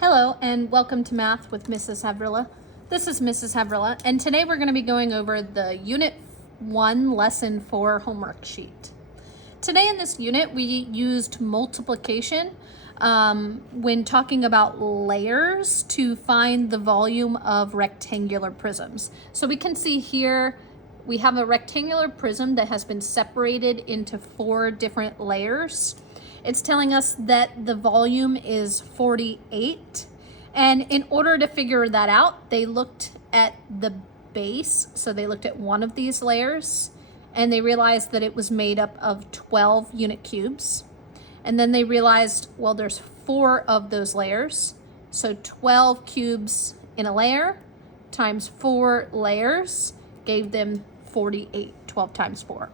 Hello and welcome to Math with Mrs. Havrilla. This is Mrs. Havrilla, and today we're going to be going over the Unit 1 Lesson 4 homework sheet. Today in this unit we used multiplication when talking about layers to find the volume of rectangular prisms. So we can see here we have a rectangular prism that has been separated into 4 different layers. It's telling us that the volume is 48. And in order to figure that out, they looked at the base. So they looked at one of these layers and they realized that it was made up of 12 unit cubes. And then they realized, well, there's 4 of those layers. So 12 cubes in a layer times 4 layers gave them 48, 12 times 4.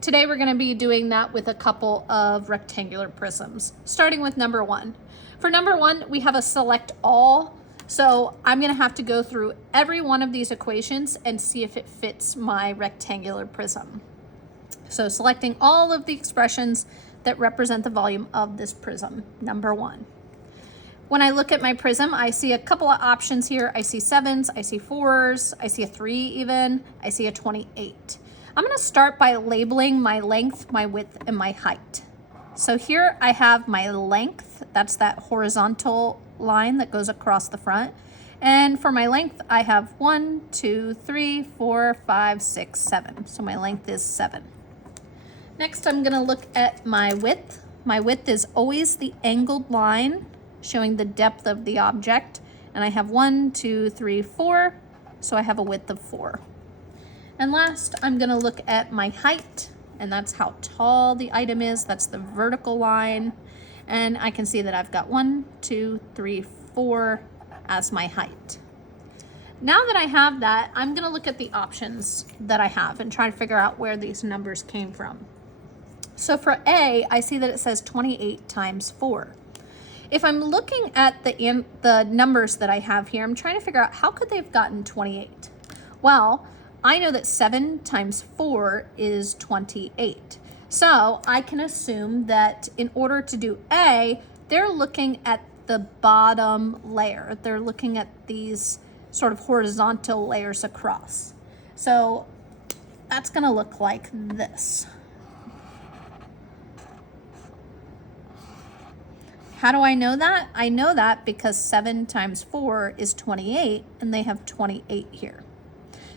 Today we're going to be doing that with a couple of rectangular prisms, starting with number 1. For number 1, we have a select all. So I'm going to have to go through every one of these equations and see if it fits my rectangular prism. So selecting all of the expressions that represent the volume of this prism, number 1. When I look at my prism, I see a couple of options here. I see 7s, I see 4s, I see a 3 even, I see a 28. I'm going to start by labeling my length, my width, and my height. So here I have my length. That's that horizontal line that goes across the front. And for my length, I have 1, 2, 3, 4, 5, 6, 7. So my length is 7. Next, I'm going to look at my width. My width is always the angled line showing the depth of the object. And I have 1, 2, 3, 4. So I have a width of 4. And last, I'm going to look at my height, and that's how tall the item is. That's the vertical line. And I can see that I've got 1, 2, 3, 4 as my height. Now that I have that, I'm going to look at the options that I have and try to figure out where these numbers came from. So for A, I see that it says 28 times 4. If I'm looking at the numbers that I have here, I'm trying to figure out how could they have gotten 28? Well, I know that 7 times 4 is 28. So I can assume that in order to do A, they're looking at the bottom layer. They're looking at these sort of horizontal layers across. So that's going to look like this. How do I know that? I know that because 7 times 4 is 28, and they have 28 here.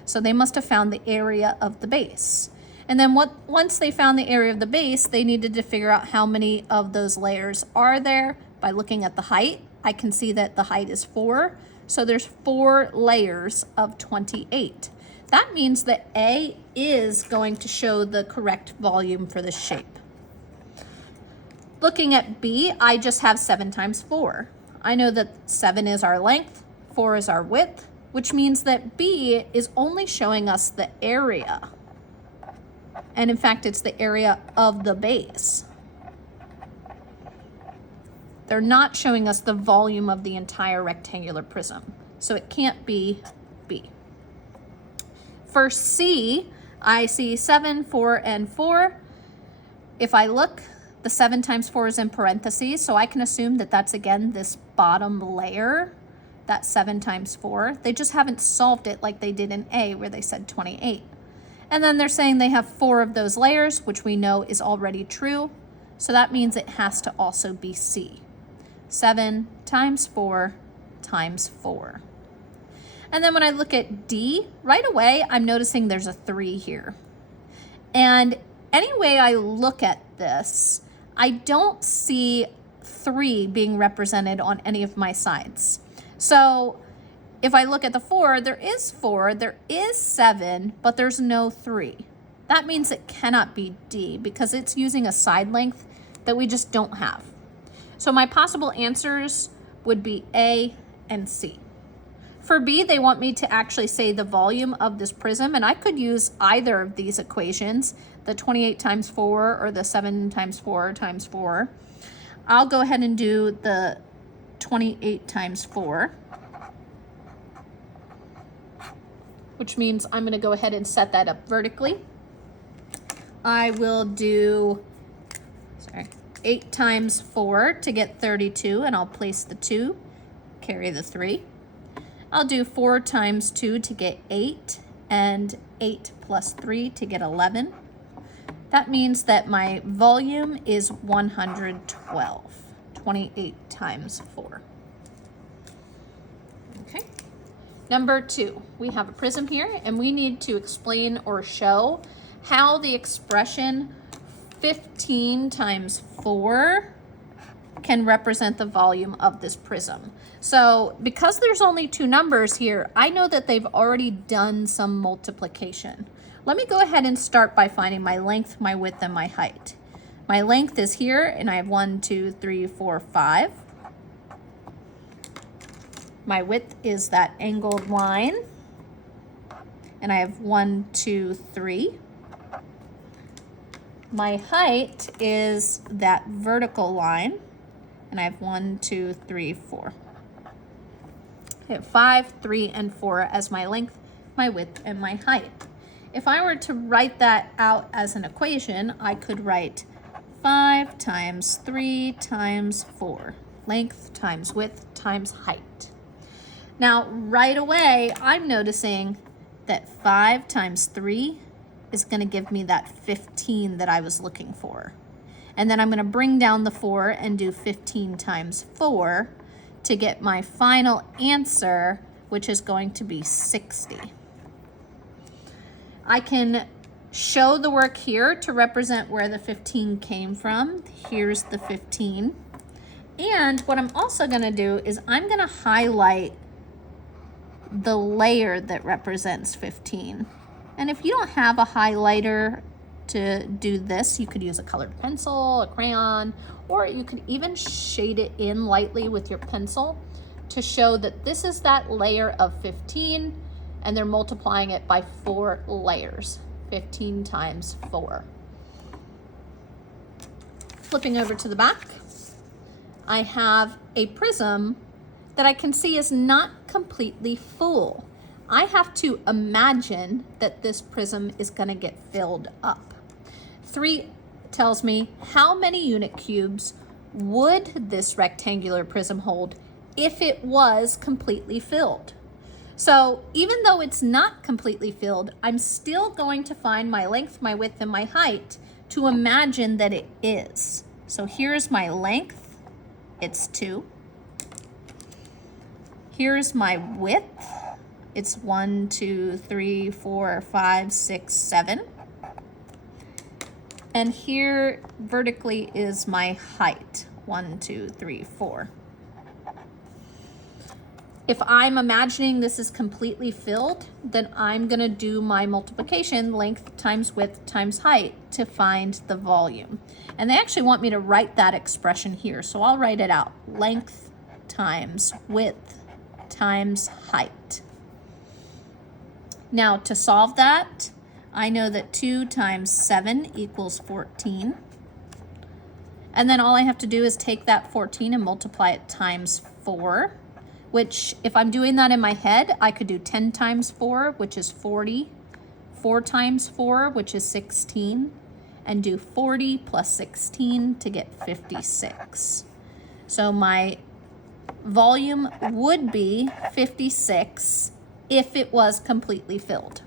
So they must have found the area of the base. And then once they found the area of the base, they needed to figure out how many of those layers are there. By looking at the height, I can see that the height is 4. So there's 4 layers of 28. That means that A is going to show the correct volume for this shape. Looking at B, I just have 7 times 4. I know that 7 is our length, 4 is our width, which means that B is only showing us the area. And in fact, it's the area of the base. They're not showing us the volume of the entire rectangular prism. So it can't be B. For C, I see 7, 4, and 4. If I look, the 7 times 4 is in parentheses, so I can assume that that's, again, this bottom layer. That's 7 times 4. They just haven't solved it like they did in A where they said 28. And then they're saying they have 4 of those layers, which we know is already true. So that means it has to also be C. 7 times 4 times 4. And then when I look at D, right away, I'm noticing there's a 3 here. And any way I look at this, I don't see 3 being represented on any of my sides. So if I look at the 4, there is 7, but there's no 3. That means it cannot be D because it's using a side length that we just don't have. So my possible answers would be A and C. For B, they want me to actually say the volume of this prism, and I could use either of these equations, the 28 times 4 or the 7 times 4 times 4. I'll go ahead and do the 28 times 4, which means I'm going to go ahead and set that up vertically. I will do 8 times 4 to get 32, and I'll place the 2 carry the 3. I'll do 4 times 2 to get 8, and 8 plus 3 to get 11. That means that my volume is 112, 28 times 4. Okay. Number 2, we have a prism here, and we need to explain or show how the expression 15 times 4 can represent the volume of this prism. So because there's only 2 numbers here, I know that they've already done some multiplication. Let me go ahead and start by finding my length, my width, and my height. My length is here, and I have 1, 2, 3, 4, 5. My width is that angled line, and I have 1, 2, 3. My height is that vertical line, and I have 1, 2, 3, 4. I have 5, 3, and 4 as my length, my width, and my height. If I were to write that out as an equation, I could write 5 times 3 times 4, length times width times height. Now, right away, I'm noticing that 5 times 3 is going to give me that 15 that I was looking for. And then I'm going to bring down the 4 and do 15 times 4 to get my final answer, which is going to be 60. I can show the work here to represent where the 15 came from. Here's the 15. And what I'm also going to do is I'm going to highlight the layer that represents 15. And if you don't have a highlighter to do this, you could use a colored pencil, a crayon, or you could even shade it in lightly with your pencil to show that this is that layer of 15, and they're multiplying it by 4 layers, 15 times 4. Flipping over to the back, I have a prism that I can see is not completely full. I have to imagine that this prism is going to get filled up. 3 tells me how many unit cubes would this rectangular prism hold if it was completely filled. So even though it's not completely filled, I'm still going to find my length, my width, and my height to imagine that it is. So here's my length, it's 2. Here's my width, it's 1, 2, 3, 4, 5, 6, 7. And here vertically is my height, 1, 2, 3, 4. If I'm imagining this is completely filled, then I'm gonna do my multiplication, length times width times height, to find the volume. And they actually want me to write that expression here, so I'll write it out. Length times width times height. Now to solve that, I know that 2 times 7 equals 14. And then all I have to do is take that 14 and multiply it times 4, which if I'm doing that in my head, I could do 10 times 4, which is 40, 4 times 4, which is 16, and do 40 plus 16 to get 56. So my volume would be 56 if it was completely filled.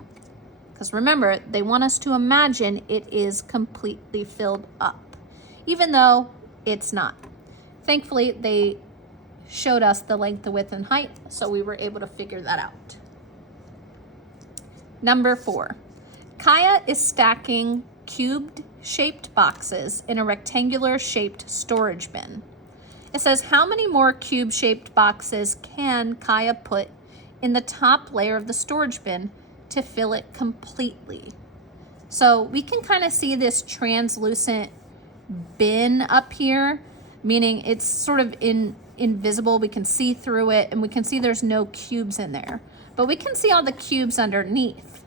Because remember, they want us to imagine it is completely filled up, even though it's not. Thankfully, they showed us the length, the width, and height, so we were able to figure that out. Number 4, Kaya is stacking cubed-shaped boxes in a rectangular-shaped storage bin. It says, how many more cube-shaped boxes can Kaya put in the top layer of the storage bin to fill it completely? So we can kind of see this translucent bin up here, meaning it's sort of invisible. We can see through it, and we can see there's no cubes in there, but we can see all the cubes underneath.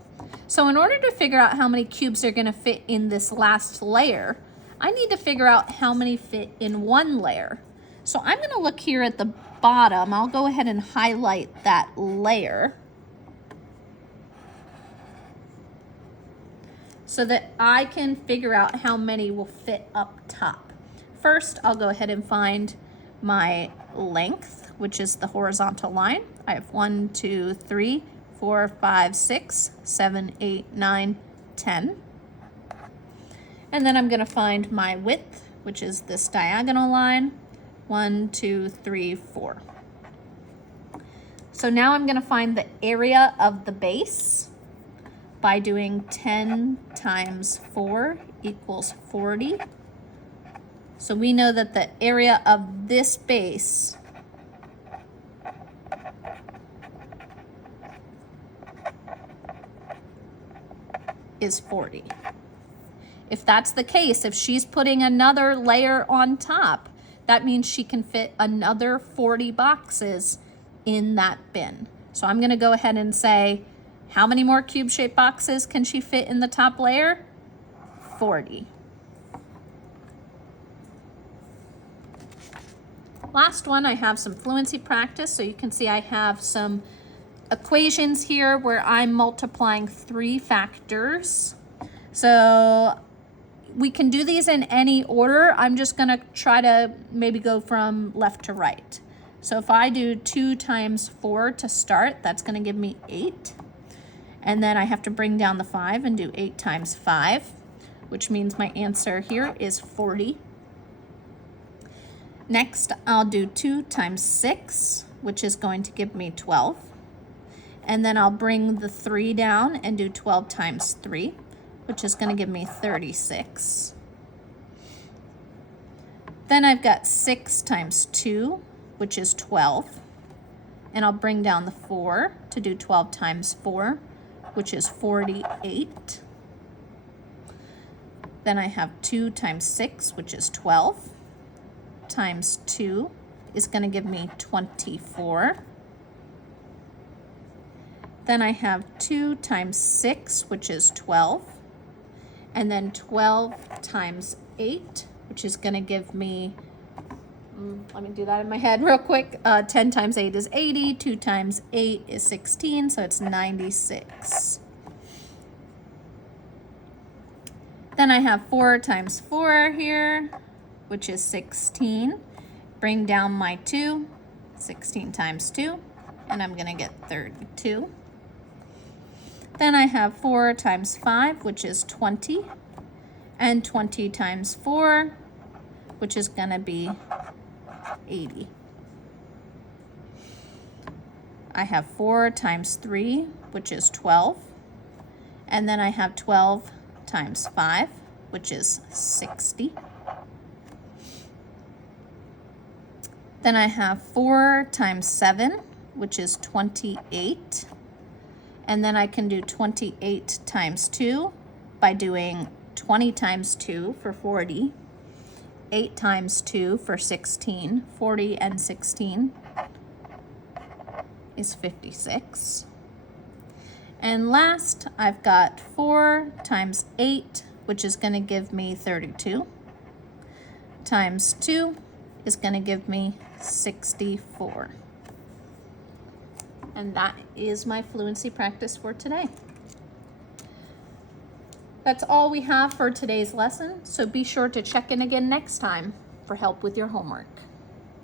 So in order to figure out how many cubes are going to fit in this last layer, I need to figure out how many fit in one layer. So I'm going to look here at the bottom. I'll go ahead and highlight that layer so that I can figure out how many will fit up top. First, I'll go ahead and find my length, which is the horizontal line. I have 1, 2, 3, 4, 5, 6, 7, 8, 9, 10. And then I'm going to find my width, which is this diagonal line. 1, 2, 3, 4. So now I'm going to find the area of the base by doing 10 times 4 equals 40. So we know that the area of this base is 40. If that's the case, if she's putting another layer on top, that means she can fit another 40 boxes in that bin. So I'm going to go ahead and say, how many more cube-shaped boxes can she fit in the top layer? 40. Last one, I have some fluency practice. So you can see I have some equations here where I'm multiplying 3 factors. So we can do these in any order. I'm just going to try to maybe go from left to right. So if I do 2 times 4 to start, that's going to give me 8. And then I have to bring down the 5 and do 8 times 5, which means my answer here is 40. Next, I'll do 2 times 6, which is going to give me 12. And then I'll bring the 3 down and do 12 times 3, which is going to give me 36. Then I've got 6 times 2, which is 12. And I'll bring down the 4 to do 12 times 4, which is 48. Then I have 2 times 6, which is 12, times 2 is going to give me 24. Then I have 2 times 6, which is 12. And then 12 times 8, which is going to give me, let me do that in my head real quick. 10 times 8 is 80. 2 times 8 is 16, so it's 96. Then I have 4 times 4 here, which is 16. Bring down my 2, 16 times 2, and I'm going to get 32. Then I have 4 times 5, which is 20, and 20 times 4, which is going to be 80. I have 4 times 3, which is 12, and then I have 12 times 5, which is 60. Then I have 4 times 7, which is 28. And then I can do 28 times 2 by doing 20 times 2 for 40, 8 times 2 for 16. 40 and 16 is 56. And last, I've got 4 times 8, which is going to give me 32, times 2 is going to give me 64. And that is my fluency practice for today. That's all we have for today's lesson, so be sure to check in again next time for help with your homework.